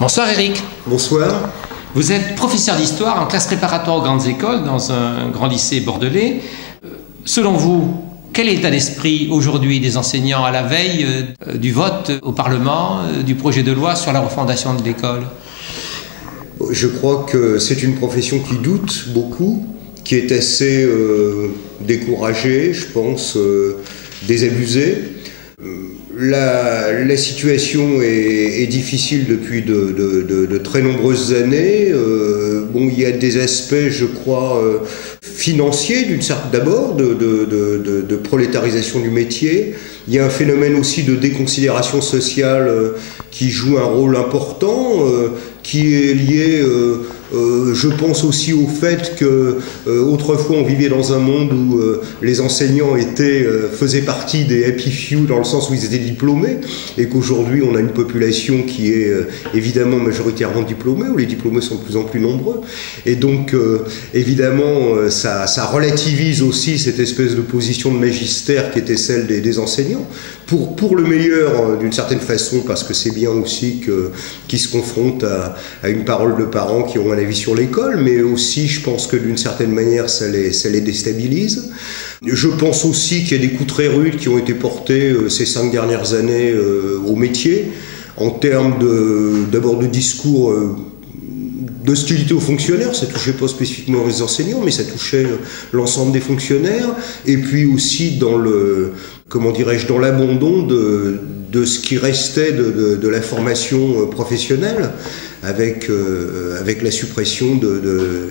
Bonsoir Eric. Bonsoir. Vous êtes professeur d'histoire en classe préparatoire aux grandes écoles dans un grand lycée bordelais. Selon vous, quel est l'état d'esprit aujourd'hui des enseignants à la veille du vote au Parlement du projet de loi sur la refondation de l'école? Je crois que c'est une profession qui doute beaucoup, qui est assez découragée, je pense, désabusée. La situation est difficile depuis de très nombreuses années. Il y a des aspects, je crois, financiers, d'abord, de prolétarisation du métier. Il y a un phénomène aussi de déconsidération sociale qui joue un rôle important, qui est lié, je pense aussi au fait que autrefois on vivait dans un monde où les enseignants faisaient partie des happy few dans le sens où ils étaient diplômés, et qu'aujourd'hui on a une population qui est évidemment majoritairement diplômée, où les diplômés sont de plus en plus nombreux, et donc évidemment ça relativise aussi cette espèce de position de magistère qui était celle des enseignants, pour le meilleur d'une certaine façon, parce que c'est bien aussi qu'ils se confrontent à une parole de parents qui ont un avis sur l'école, mais aussi je pense que d'une certaine manière ça les déstabilise. Je pense aussi qu'il y a des coups très rudes qui ont été portés ces 5 dernières années au métier, en termes d'abord de discours d'hostilité aux fonctionnaires. Ça touchait pas spécifiquement les enseignants, mais ça touchait l'ensemble des fonctionnaires, et puis aussi dans dans l'abandon de ce qui restait de la formation professionnelle, avec la suppression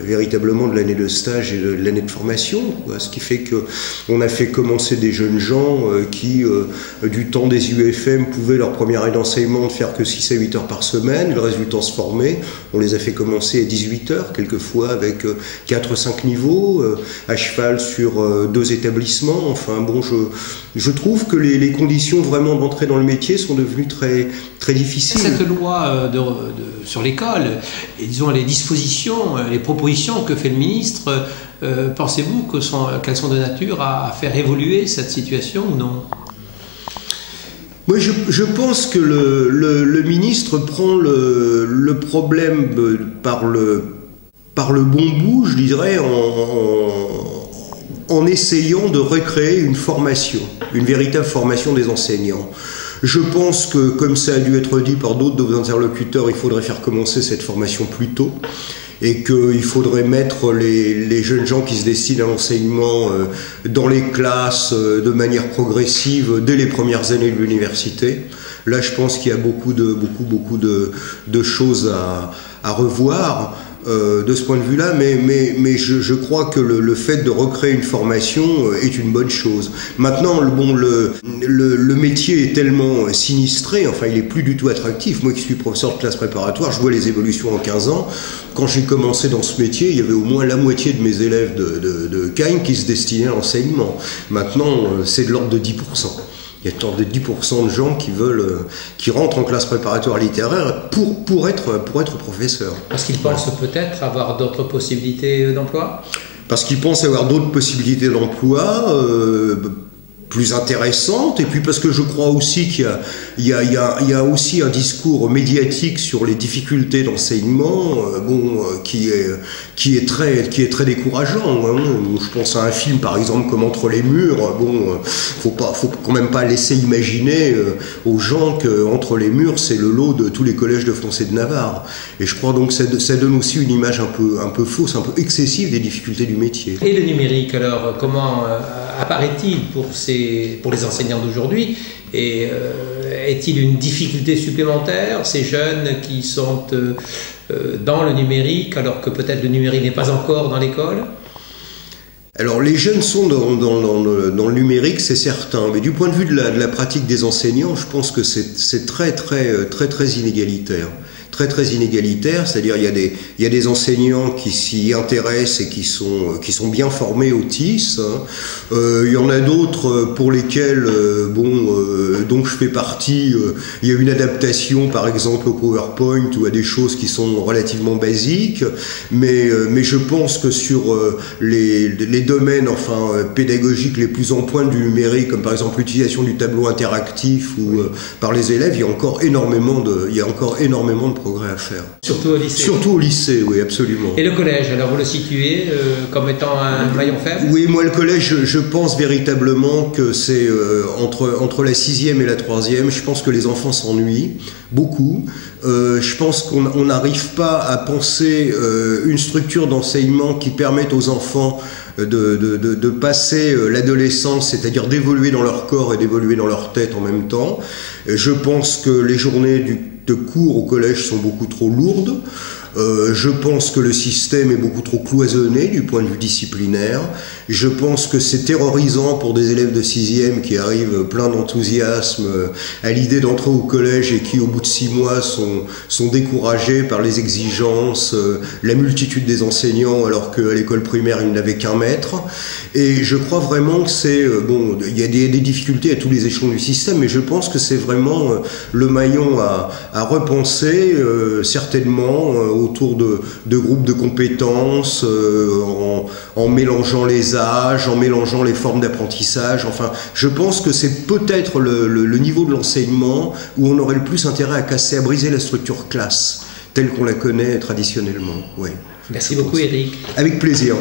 véritablement de l'année de stage et de l'année de formation, ce qui fait qu'on a fait commencer des jeunes gens qui, du temps des UFM, pouvaient leur première année d'enseignement ne faire que 6 à 8 heures par semaine, le reste du temps se former. On les a fait commencer à 18 heures, quelquefois avec 4 ou 5 niveaux, à cheval sur 2 établissements. Enfin bon, je trouve que les conditions vraiment d'entrée dans le métier sont devenues très, très difficiles. Cette loi sur l'école, et disons les dispositions, les propositions que fait le ministre, pensez-vous qu'elles sont de nature à faire évoluer cette situation ou non? Moi, je pense que le ministre prend le problème par le bon bout, je dirais, en essayant de recréer une formation, une véritable formation des enseignants. Je pense que, comme ça a dû être dit par d'autres de vos interlocuteurs, il faudrait faire commencer cette formation plus tôt, et qu'il faudrait mettre les jeunes gens qui se destinent à l'enseignement dans les classes de manière progressive dès les premières années de l'université. Là, je pense qu'il y a beaucoup de choses à revoir de ce point de vue-là, mais je crois que le fait de recréer une formation est une bonne chose. Maintenant, le métier est tellement sinistré, enfin il est plus du tout attractif. Moi qui suis professeur de classe préparatoire, je vois les évolutions en 15 ans. Quand j'ai commencé dans ce métier, il y avait au moins la moitié de mes élèves de Cagnes qui se destinaient à l'enseignement. Maintenant, c'est de l'ordre de 10%. Il y a de 10% de gens qui rentrent en classe préparatoire littéraire pour être professeur. Parce qu'ils pensent peut-être avoir d'autres possibilités d'emploi? Parce qu'ils pensent avoir d'autres possibilités d'emploi plus intéressantes, et puis parce que je crois aussi qu'il y a aussi un discours médiatique sur les difficultés d'enseignement qui est très décourageant. Je pense à un film par exemple comme Entre les murs. Faut quand même pas laisser imaginer aux gens que Entre les murs c'est le lot de tous les collèges de France et de Navarre. Et je crois donc que ça donne aussi une image un peu fausse, un peu excessive des difficultés du métier. Et le numérique alors, comment apparaît-il pour les enseignants d'aujourd'hui, et est-il une difficulté supplémentaire, ces jeunes qui sont dans le numérique alors que peut-être le numérique n'est pas encore dans l'école? Alors les jeunes sont dans le numérique, c'est certain, mais du point de vue de la pratique des enseignants, je pense que c'est très inégalitaire. Très inégalitaire, c'est-à-dire il y a des enseignants qui s'y intéressent et qui sont bien formés au TIS. Il y en a d'autres pour lesquels, dont je fais partie, il y a une adaptation par exemple au PowerPoint ou à des choses qui sont relativement basiques, mais je pense que sur les domaines pédagogiques les plus en pointe du numérique, comme par exemple l'utilisation du tableau interactif ou par les élèves, il y a encore énormément de progrès à faire. Surtout au lycée. Surtout au lycée, oui, absolument. Et le collège, alors vous le situez comme étant un maillon faible? Oui, moi le collège, je pense véritablement que c'est entre la 6e et la 3e, je pense que les enfants s'ennuient beaucoup. Je pense qu'on n'arrive pas à penser une structure d'enseignement qui permette aux enfants de passer l'adolescence, c'est-à-dire d'évoluer dans leur corps et d'évoluer dans leur tête en même temps. Je pense que les journées de cours au collège sont beaucoup trop lourdes. Je pense que le système est beaucoup trop cloisonné du point de vue disciplinaire. Je pense que c'est terrorisant pour des élèves de 6e qui arrivent plein d'enthousiasme à l'idée d'entrer au collège et qui, au bout de 6 mois, sont découragés par les exigences, la multitude des enseignants, alors qu'à l'école primaire, ils n'avaient qu'un maître. Et je crois vraiment que c'est... bon, il y a des difficultés à tous les échelons du système, mais je pense que c'est vraiment le maillon à repenser, certainement, autour de groupes de compétences, en mélangeant les âges, en mélangeant les formes d'apprentissage. Enfin, je pense que c'est peut-être le niveau de l'enseignement où on aurait le plus intérêt à casser, à briser la structure classe, telle qu'on la connaît traditionnellement. Oui. Merci beaucoup, Éric. Avec plaisir.